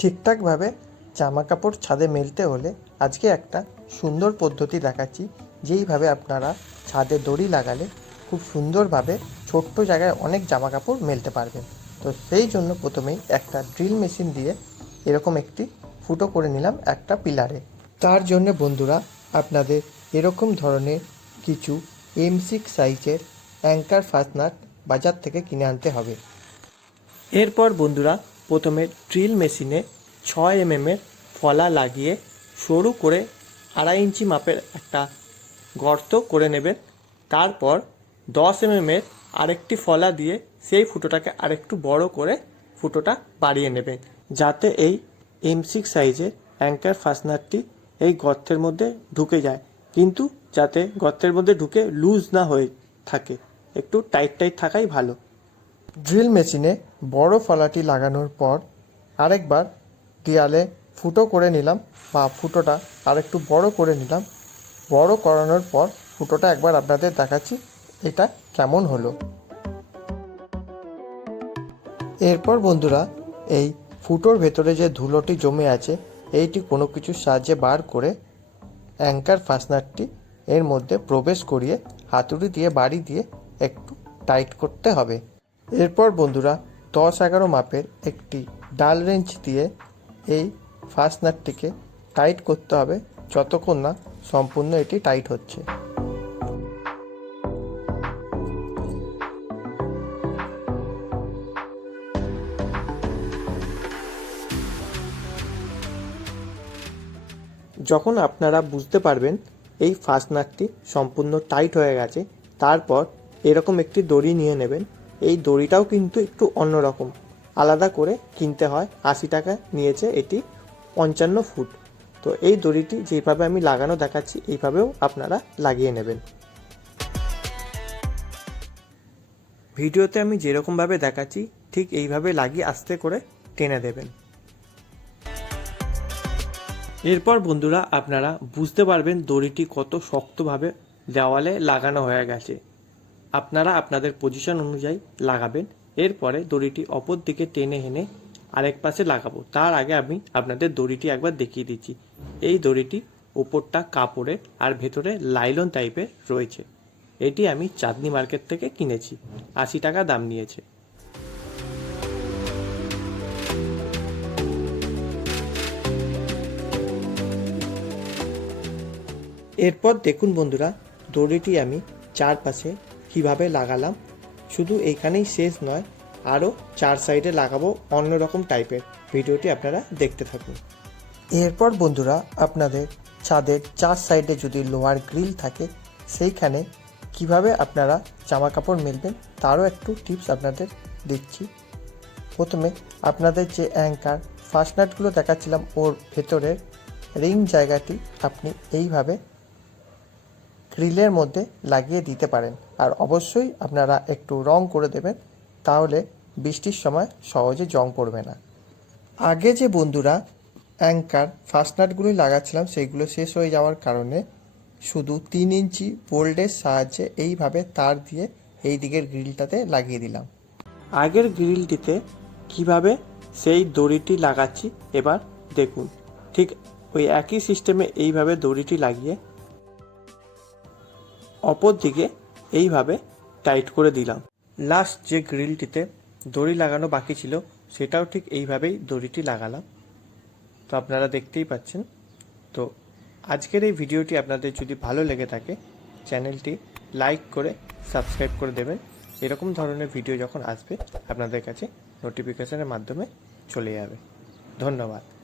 ঠিকঠাকভাবে জামা কাপড় ছাদে মেলতে হলে আজকে একটা সুন্দর পদ্ধতি দেখাচ্ছি, যেইভাবে আপনারা ছাদে দড়ি লাগালে খুব সুন্দরভাবে ছোট্ট জায়গায় অনেক জামা কাপড় মেলতে পারবেন। তো সেই জন্য প্রথমেই একটা ড্রিল মেশিন দিয়ে এরকম একটি ফুটো করে নিলাম একটা পিলারে। তার জন্য বন্ধুরা, আপনাদের এরকম ধরনের কিছু এম সিক্স সাইজের অ্যাঙ্কার ফাস্টনাট বাজার থেকে কিনে আনতে হবে। এরপর বন্ধুরা প্রথমে ড্রিল মেশিনে ছয় এমএমের ফলা লাগিয়ে সরু করে আড়াই ইঞ্চি মাপের একটা গর্ত করে নেবেন। তারপর দশ এমএমের আরেকটি ফলা দিয়ে সেই ফুটোটাকে আরেকটু বড় করে ফুটোটা বাড়িয়ে নেবেন, যাতে এই এম সিক্স সাইজের অ্যাঙ্কার ফাস্টনারটি এই গর্তের মধ্যে ঢুকে যায়। কিন্তু যাতে গর্তের মধ্যে ঢুকে লুজ না হয়ে থাকে, একটু টাইট টাইট থাকাই ভালো। ড্রিল মেশিনে বড় ফলাটি লাগানোর পর আরেকবার দেয়ালে ফুটো করে নিলাম বা ফুটোটা আরেকটু বড় করে নিলাম। বড় করানোর পর ফুটোটা একবার আপনাদের দেখাচ্ছি, এটা কেমন হলো। এরপর বন্ধুরা, এই ফুটোর ভেতরে যে ধুলোটি জমে আছে, এইটি কোনো কিছুর সাহায্যে বার করে অ্যাঙ্কার ফাস্টনারটি এর মধ্যে প্রবেশ করিয়ে হাতুড়ি দিয়ে, বাড়ি দিয়ে একটু টাইট করতে হবে। এরপর বন্ধুরা, দশ এগারো মাপের একটি ডাল রেঞ্চ দিয়ে এই ফাস্টনারটিকে টাইট করতে হবে যতক্ষণ না সম্পূর্ণ এটি টাইট হচ্ছে। যখন আপনারা বুঝতে পারবেন এই ফাস্টনারটি সম্পূর্ণ টাইট হয়ে গেছে, তারপর এরকম একটি দড়ি নিয়ে নেবেন। এই দড়িটাও কিন্তু একটু অন্যরকম আলাদা করে কিনতে হয়। আশি টাকা নিয়েছে এটি পঞ্চান্ন ফুট। তো এই দড়িটি যেভাবে আমি লাগানো দেখাচ্ছি, এইভাবেও আপনারা লাগিয়ে নেবেন। ভিডিওতে আমি যেরকমভাবে দেখাচ্ছি, ঠিক এইভাবে লাগিয়ে আস্তে করে টেনে দেবেন। এরপর বন্ধুরা, আপনারা বুঝতে পারবেন দড়িটি কত শক্তভাবে দেওয়ালে লাগানো হয়ে গেছে। আপনারা আপনাদের পজিশন অনুযায়ী লাগাবেন। এরপরে দড়িটি অপর দিকে টেনে হেনে আরেক পাশে লাগাবো। তার আগে আমি আপনাদের দড়িটি একবার দেখিয়ে দিচ্ছি। এই দড়িটি ওপরটা কাপড়ে আর ভেতরে লাইলন টাইপের রয়েছে। এটি আমি চাঁদনি মার্কেট থেকে কিনেছি। আশি টাকা দাম নিয়েছে। এরপর দেখুন বন্ধুরা, দড়িটি আমি চারপাশে কীভাবে লাগালাম? শুধু এইখানেই শেষ নয়, আরও চার সাইডে লাগাবো অন্য রকম টাইপের। ভিডিওটি আপনারা দেখতে থাকুন। এরপর বন্ধুরা, আপনাদের ছাদের চার সাইডে যদি লোহার গ্রিল থাকে, সেইখানে কীভাবে আপনারা জামা কাপড় মেলবেন তারও একটু টিপস আপনাদের দিচ্ছি। প্রথমে আপনাদের যে অ্যাঙ্কার ফাস্টনাটগুলো দেখাচ্ছিলাম, ওর ভেতরের রিং জায়গাটি আপনি এইভাবে গ্রিলের মধ্যে লাগিয়ে দিতে পারেন। আর অবশ্যই আপনারা একটু রং করে দেবেন, তাহলে বৃষ্টির সময় সহজে জং পড়বে না। আগে যে বন্ধুরা অ্যাঙ্কার ফাস্টনাটগুলি লাগাচ্ছিলাম সেইগুলো শেষ হয়ে যাওয়ার কারণে শুধু তিন ইঞ্চি বোল্ডের সাহায্যে এইভাবে তার দিয়ে এই দিকের গ্রিলটাতে লাগিয়ে দিলাম। আগের গ্রিলটিতে কীভাবে সেই দড়িটি লাগাচ্ছি, এবার দেখুন। ঠিক ওই একই সিস্টেমে এইভাবে দড়িটি লাগিয়ে অপর দিকে এইভাবে টাইট করে দিলাম। লাস্ট যে গ্রিলটিতে দড়ি লাগানো বাকি ছিল, সেটাও ঠিক এইভাবেই দড়িটি লাগালাম। তো আপনারা দেখতেই পাচ্ছেন। তো আজকের এই ভিডিওটি আপনাদের যদি ভালো লেগে থাকে, চ্যানেলটি লাইক করে, সাবস্ক্রাইব করে দেবেন। এরকম ধরনের ভিডিও যখন আসবে, আপনাদের কাছে নোটিফিকেশনের মাধ্যমে চলে যাবে। ধন্যবাদ।